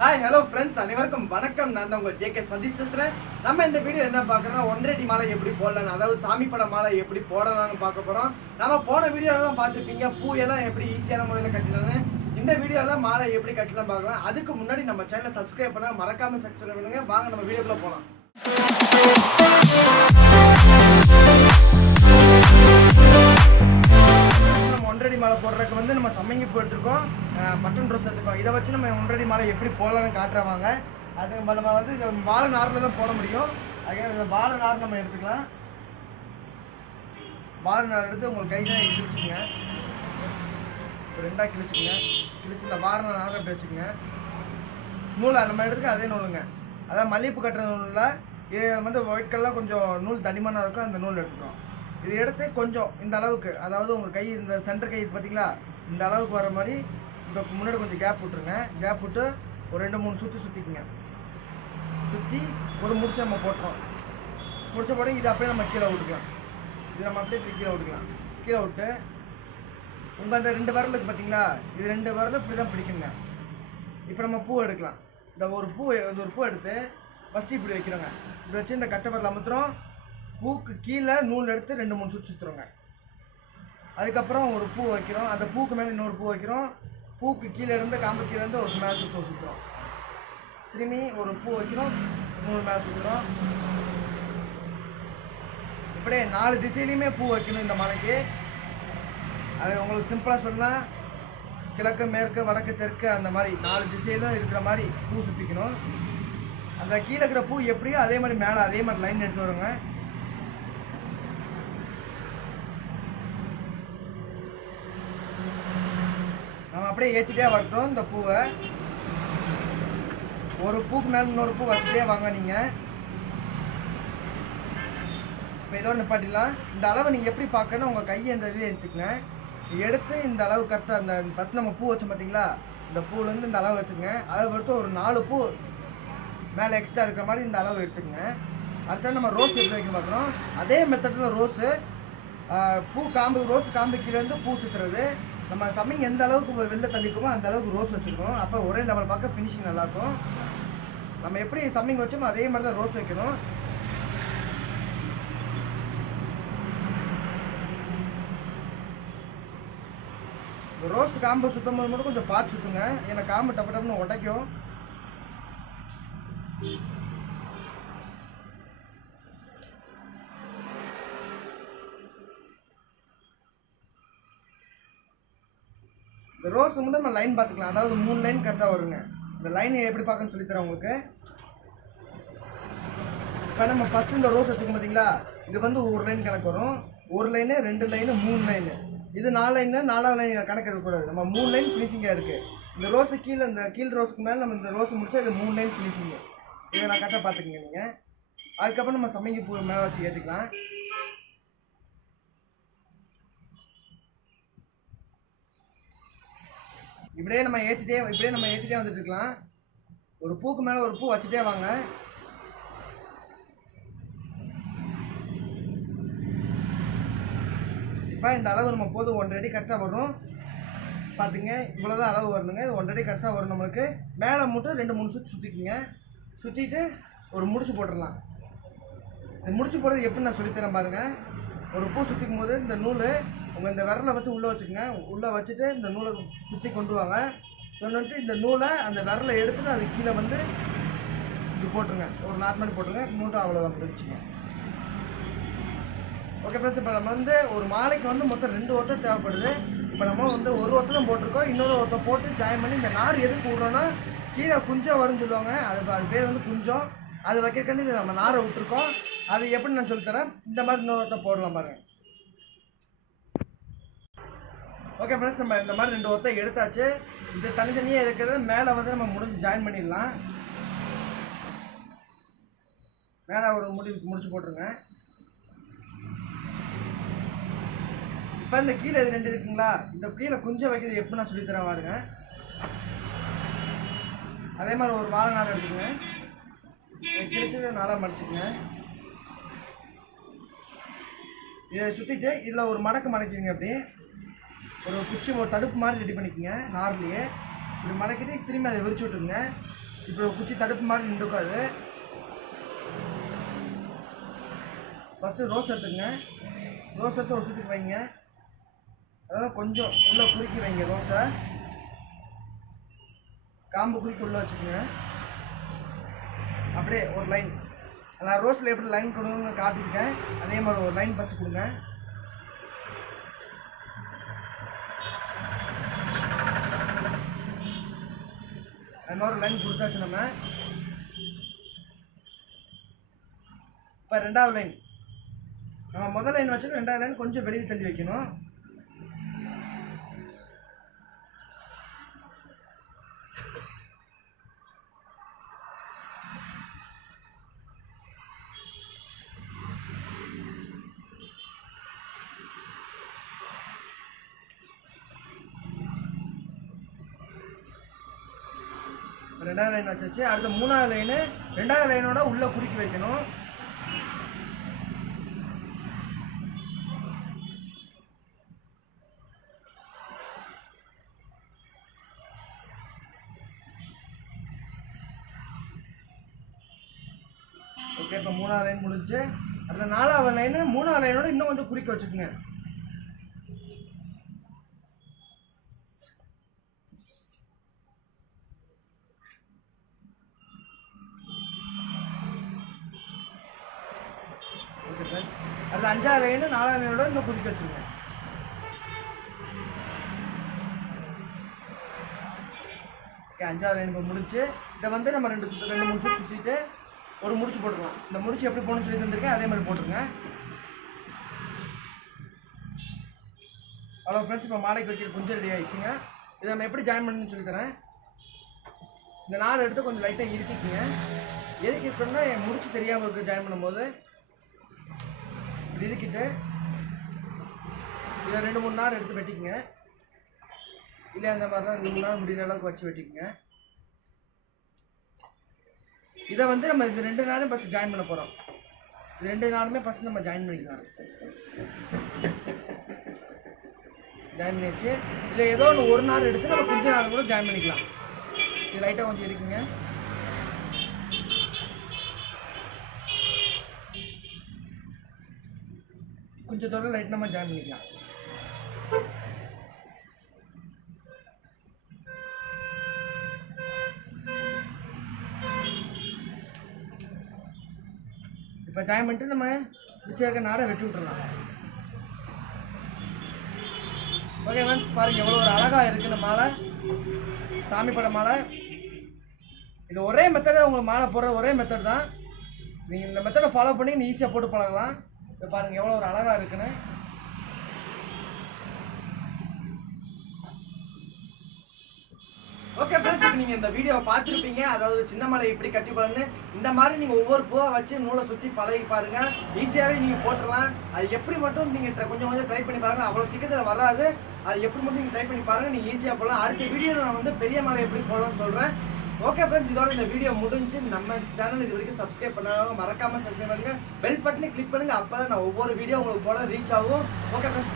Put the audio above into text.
Hi hello friends, அனைவருக்கும் வணக்கம். நான் தான் உங்கள் ஜேகே சதீஷ் பேசுகிறேன். நம்ம இந்த வீடியோ என்ன பார்க்குறோன்னா, ஒன்றடி மாலை எப்படி போடலாம், அதாவது சாமி பட மாலை எப்படி போடலாம்னு பார்க்க போகிறோம். நம்ம போன வீடியோலாம் பார்த்துருப்பீங்க, பூ எல்லாம் எப்படி ஈஸியான முறையில் கட்டலாம்னு. இந்த வீடியோவில் மாலை எப்படி கட்டலாம் பார்க்கலாம். அதுக்கு முன்னாடி நம்ம சேனலை சப்ஸ்கிரைப் பண்ண மறக்காமல் சப்ஸ்கிரைப் பண்ணுங்க. வாங்க நம்ம வீடியோக்குள்ளே போகலாம். ஒன்றடி மாலை போடுறதுக்கு வந்து நம்ம சம்மங்கி பூ எடுத்துருக்கோம், பட்டன் ரோஸ் எடுத்துருக்கோம். இதை வச்சு நம்ம ஒன்றடி மாலை எப்படி போடலாம்னு காட்டுறாங்க. அது நம்ம வந்து வாழை நாரில் தான் போட முடியும். அதுக்காக வாழை நார் நம்ம எடுத்துக்கலாம். வாழை நார் எடுத்து உங்களுக்கு கையில் கிழிச்சுக்குங்க, ஒரு ரெண்டாக கிழிச்சுக்குங்க. கிழிச்சு இந்த வாழை நாரை அப்படி வச்சுக்கோங்க. நூலை நம்ம எடுத்துக்க அதே நூலுங்க, அதாவது மல்லிகைப்பூ கட்டுற நூலில் இது வந்து ஒயிட் கலரில் கொஞ்சம் நூல் தடிமனாக இருக்கும், அந்த நூல் எடுத்துக்கிறோம். இது எடுத்து கொஞ்சம் இந்த அளவுக்கு, அதாவது உங்கள் கை இந்த சென்டர் கை பார்த்தீங்களா, இந்த அளவுக்கு வர மாதிரி இந்த முன்னாடி கொஞ்சம் கேப் விட்டுருங்க. கேப் விட்டு ஒரு 2-3 சுற்றிக்குங்க. சுற்றி ஒரு முடிச்சு நம்ம போட்டுறோம். முடிச்ச போட்டு இதை அப்படியே நம்ம கீழே விட்டுக்கலாம். இது நம்ம அப்படியே கீழே விட்டுக்கலாம். கீழே விட்டு உங்கள் அந்த 2 விரலுக்கு பார்த்தீங்களா, இது 2 விரலும் இப்படி தான் பிடிக்குங்க. இப்போ நம்ம பூ எடுக்கலாம். இந்த ஒரு பூ எடுத்து ஃபஸ்ட்டு இப்படி வைக்கிறோங்க. இப்படி வச்சு இந்த கட்டை விரல் அமுத்துறோம். பூக்கு கீழே நூல் எடுத்து 2-3 சுற்றுறோங்க. அதுக்கப்புறம் ஒரு பூ வைக்கிறோம். அந்த பூக்கு மேலே இன்னொரு பூ வைக்கிறோம். பூக்கு கீழே இருந்து காம்பு கீழே இருந்து ஒரு மேலே சுற்றுறோம். திரும்பி ஒரு பூ வைக்கிறோம், நூல் மேலே சுற்றுறோம். இப்படியே 4 திசையிலையுமே பூ வைக்கணும் இந்த மாலைக்கு. அது உங்களுக்கு சிம்பிளாக சொன்னால் கிழக்கு மேற்கு வடக்கு தெற்கு அந்த மாதிரி 4 திசையிலும் இருக்கிற மாதிரி பூ சுற்றிக்கணும். அந்த கீழே இருக்கிற பூ எப்படியோ அதே மாதிரி மேலே அதே மாதிரி லைன் எடுத்து வருங்க. நம்ம அப்படியே ஏற்றிட்டே வரட்டும். இந்த பூவை ஒரு பூக்கு மேலே இன்னொரு பூ வச்சுட்டே வாங்க நீங்கள். இப்போ இதோட நிப்பாட்டிடலாம். இந்த அளவை நீங்கள் எப்படி பார்க்கணும், உங்கள் கையை இந்த இதை வச்சுக்கோங்க. எடுத்து இந்த அளவு கரெக்டாக அந்த ஃபஸ்ட் நம்ம பூ வச்சோம் பார்த்தீங்களா, இந்த பூலேருந்து இந்த அளவு வச்சுக்கோங்க. அளவு பொறுத்து ஒரு 4 பூ மேலே எக்ஸ்ட்ரா இருக்கிற மாதிரி இந்த அளவு எடுத்துக்கங்க. அடுத்தது நம்ம ரோஸ் எப்படி வைக்க பார்க்குறோம். அதே மெத்தடில் ரோஸு பூ காம்பு, ரோஸ் காம்பு கீழேருந்து பூ சுற்றுறது. நம்ம சம்மிங் எந்த அளவுக்கு வெளில தள்ளிக்குமோ அந்த அளவுக்கு ரோஸ் வச்சுக்கணும். அப்போ ஒரே லெவல் பார்க்க ஃபினிஷிங் நல்லாயிருக்கும். நம்ம எப்படி சம்மிங் வச்சோமோ அதே மாதிரி தான் ரோஸ் வைக்கணும். ரோஸ் காம்பு சுற்றும் போது மட்டும் கொஞ்சம் பார்த்து சுற்றுங்க, ஏன்னா காம்பு டப்பு டப்புன்னு உடைக்கும். இந்த ரோஸ் மட்டும் நம்ம லைன் பார்த்துக்கலாம், அதாவது 3 லைன் கரெக்டாக வருங்க. இந்த லைன் எப்படி பார்க்கணும்னு சொல்லித்தரேன் உங்களுக்கு. இப்போ நம்ம ஃபஸ்ட்டு இந்த ரோஸ் வச்சுக்கோம் பார்த்தீங்களா, இது வந்து ஒரு லைன் கணக்கு வரும். 1 லைனு 2 லைனு 3 லைனு. இது 4 லைனு 4வது லைன் கணக்கு இருக்கக்கூடாது. நம்ம 3 லைன் ஃபினிஷிங்காக இருக்குது. இந்த ரோஸு கீழே, இந்த கீழ் ரோஸுக்கு மேலே நம்ம இந்த ரோஸு முடிச்சா இது 3 லைன் ஃபினிஷிங்கு. இதை நான் கரெக்டாக பார்த்துக்கங்க நீங்கள். அதுக்கப்புறம் நம்ம சம்மங்கி பூ மேலே வச்சு ஏற்றிக்கலாம். இப்படியே நம்ம ஏற்றிட்டே வந்துட்டு இருக்கலாம். ஒரு பூக்கு மேலே ஒரு பூ வச்சுட்டே வாங்க. இப்போ இந்த அளவு நம்ம போதும், 1 அடி கரெக்டாக வரும். பார்த்துங்க, இவ்வளோதான் அளவு வரணுங்க. இது 1 அடி கரெக்டாக வரும் நம்மளுக்கு. மேலே மட்டும் 2-3 சுற்றிக்குங்க. சுற்றிட்டு ஒரு முடிச்சு போட்டுடலாம். இந்த முடிச்சு போடுறது எப்படி நான் சொல்லித்தரேன் பாருங்கள். ஒரு பூ சுற்றிக்கும் போது இந்த நூல் உங்கள் இந்த விரலை வச்சு உள்ளே வச்சுக்கோங்க. உள்ளே வச்சுட்டு இந்த நூலை சுற்றி கொண்டு வாங்க. கொண்டு இந்த நூலை அந்த விரலை எடுத்துகிட்டு அது கீழே வந்து இப்படி போட்டுருங்க. ஒரு நாட் மாதிரி போட்டுருங்க. மூட்டை அவ்வளோதான் முடிச்சுங்க. ஓகே ஃப்ரெண்ட்ஸ், இப்போ நம்ம வந்து ஒரு மாலைக்கு வந்து மொத்தம் 2 ஒத்தம் தேவைப்படுது. இப்போ நம்ம வந்து ஒரு ஒத்தம் போட்டிருக்கோம். இன்னொரு ஒத்தம் போட்டு ஜாயின் பண்ணி இந்த நார் எதுக்கு விட்றோன்னா, கீழே குஞ்சம் வரும்னு சொல்லுவாங்க. அது பேர் வந்து குஞ்சம். அது வைக்கிறக்காண்டி இது நம்ம நாரை விட்டுருக்கோம். அது எப்படி நான் சொல்லித்தரேன். இந்த மாதிரி இன்னொரு ஒத்தம் போடலாம் பாருங்கள். ஓகே ஃப்ரெண்ட்ஸ், நம்ம இந்த மாதிரி 2 ஒத்தம் எடுத்தாச்சு. இது தனித்தனியாக இருக்கிறது மேலே வந்து நம்ம முடிஞ்சு ஜாயின் பண்ணிடலாம். மேலே ஒரு முடிச்சு போட்டுருங்க. இப்போ இந்த கீழே இது 2 இருக்குங்களா, இந்த கீழே குஞ்சம் வைக்கிறது எப்படி நான் சொல்லித்தரேன் பாருங்க. அதே மாதிரி ஒரு வாழை நார் எடுத்துக்கங்க. கிழிச்சு 4ஆக மடிச்சுக்கங்க. இதை சுற்றிட்டு இதில் ஒரு மடக்கிங்க. அப்படி ஒரு குச்சி ஒரு தடுப்பு மாதிரி ரெடி பண்ணிக்கோங்க நார்லேயே. இப்படி மடக்கிட்டு திரும்பி அதை விரிச்சு விட்டுருங்க. இப்போ குச்சி தடுப்பு மாதிரி நின்றுக்காது. ஃபஸ்ட்டு ரோஸ் எடுத்துக்கங்க. ரோஸ் எடுத்து ஒரு சுற்றிக்கு வைங்க. அதாவது கொஞ்சம் உள்ளே குறுக்கி வைங்க. ரோஸை காம்பு குறுக்கி உள்ளே வச்சுக்கோங்க. அப்படியே ஒரு லைன், நான் ரோஸில் எப்படி லைன் கொடுங்கன்னு காட்டியிருக்கேன், அதே மாதிரி ஒரு லைன் ஃபஸ்ட்டு கொடுங்க. அது மாதிரி ஒரு லைன் கொடுத்தாச்சு. நம்ம இப்போ ரெண்டாவது லைன், நம்ம முதல் லைன் வச்சுட்டு ரெண்டாவது லைன் கொஞ்சம் வெளியே தள்ளி வைக்கணும். ரெண்டாவது லைன் வச்சாச்சு. அடுத்த மூணாவது லைனு ரெண்டாவது லைனோட உள்ளே குறுக்கி வைக்கணும். ஓகே, இப்போ மூணாவது லைன் முடிஞ்சு. அடுத்த நாலாவது லைனு மூணாவது லைனோட இன்னும் கொஞ்சம் குறுக்கி வச்சுக்கோங்க. ஓகே ஃப்ரெண்ட்ஸ், அடுத்த அஞ்சாவது லைனு நாலாவது லைனோட இன்னும் குறுக்கி வச்சுக்கோங்க. ஓகே, அஞ்சாவது லைன் இப்போ முடிச்சு. இதை வந்து நம்ம ரெண்டு மூணு சுற்று சுற்றிட்டு ஒரு முடிச்சு போட்டுக்கலாம். இந்த முடிச்சு எப்படி போகணும்னு சொல்லி தந்திருக்கேன், அதே மாதிரி போட்டுருங்க. அவ்வளோ ஃப்ரெண்ட்ஸ், இப்போ மாலைக்கு வைக்கிற குஞ்சு ரெடி ஆகிடுச்சுங்க. இதை நம்ம எப்படி ஜாயின் பண்ணணும்னு சொல்லித்தரேன். இந்த நார் எடுத்து கொஞ்சம் லைட்டாக இருக்கிக்குங்க. எதுக்கு இருக்கணும்னா என் முடிச்சு தெரியாமல் இருக்குது. ஜாயின் பண்ணும்போது இப்படி இருக்கிட்டு இதை 2-3 நார் எடுத்து வெட்டிக்குங்க. இல்லை அந்த மாதிரி தான் 2-3 நாள் முடிகிற அளவுக்கு வச்சு வெட்டிக்குங்க. இதை வந்து நம்ம இது 2 நாளும் ஃபஸ்ட்டு ஜாயின் பண்ண போகிறோம். இது 2 நாளுமே ஃபஸ்ட்டு நம்ம ஜாயின் பண்ணிக்கலாம். ஜாயின் பண்ணிடுச்சு. இல்லை ஏதோ ஒரு நாள் எடுத்து நம்ம கொஞ்ச நாள் கூட ஜாயின் பண்ணிக்கலாம். இது லைட்டாக கொஞ்சம் இருக்குங்க. கொஞ்சம் தூரம் லைட் நம்ம ஜாயின் பண்ணிக்கலாம். இப்போ ஜாயின் பண்ணிட்டு நம்ம மிச்சம் இருக்க நாரை வெட்டி விட்டுறலாம். ஓகே ஃப்ரெண்ட்ஸ், பாருங்கள் எவ்வளோ ஒரு அழகாக இருக்குது இந்த மாலை. சாமி பட மாலை. இது ஒரே மெத்தடு, உங்களுக்கு மாலை போடுற ஒரே மெத்தட் தான். நீங்கள் இந்த மெத்தடை ஃபாலோ பண்ணி நீ ஈஸியாக போட்டு பழகலாம். இப்போ பாருங்கள் எவ்வளோ ஒரு அழகாக இருக்குன்னு. ஓகே ஃப்ரெண்ட்ஸ், இப்போ நீங்கள் இந்த வீடியோவை பார்த்துருப்பீங்க. அதாவது சின்ன மலை இப்படி கட்டி பழகுன்னு இந்த மாதிரி நீங்கள் ஒவ்வொரு பூவை வச்சு நூலை சுற்றி பழகி பாருங்கள். ஈஸியாகவே நீங்கள் போட்டுடலாம். அது எப்படி மட்டும் நீங்கள் கொஞ்சம் ட்ரை பண்ணி பாருங்கள். அவ்வளோ சீக்கிரத்தில் வராது. அது எப்படி மட்டும் நீங்கள் ட்ரை பண்ணி பாருங்கள். நீங்கள் ஈஸியாக போடலாம். அடுத்த வீடியோவில் நான் வந்து பெரிய மலை எப்படி போடலாம்னு சொல்கிறேன். ஓகே ஃப்ரெண்ட்ஸ், இதோட இந்த வீடியோ முடிஞ்சு. நம்ம சேனல் இது வரைக்கும் சப்ஸ்கிரைப் பண்ணாங்க, மறக்காமல் சப்ஸ்கிரைப் பண்ணுங்கள். பெல் பட்டனை கிளிக் பண்ணுங்கள். அப்போ தான் நான் ஒவ்வொரு வீடியோ உங்களுக்கு போட ரீச் ஆகும். Okay friends.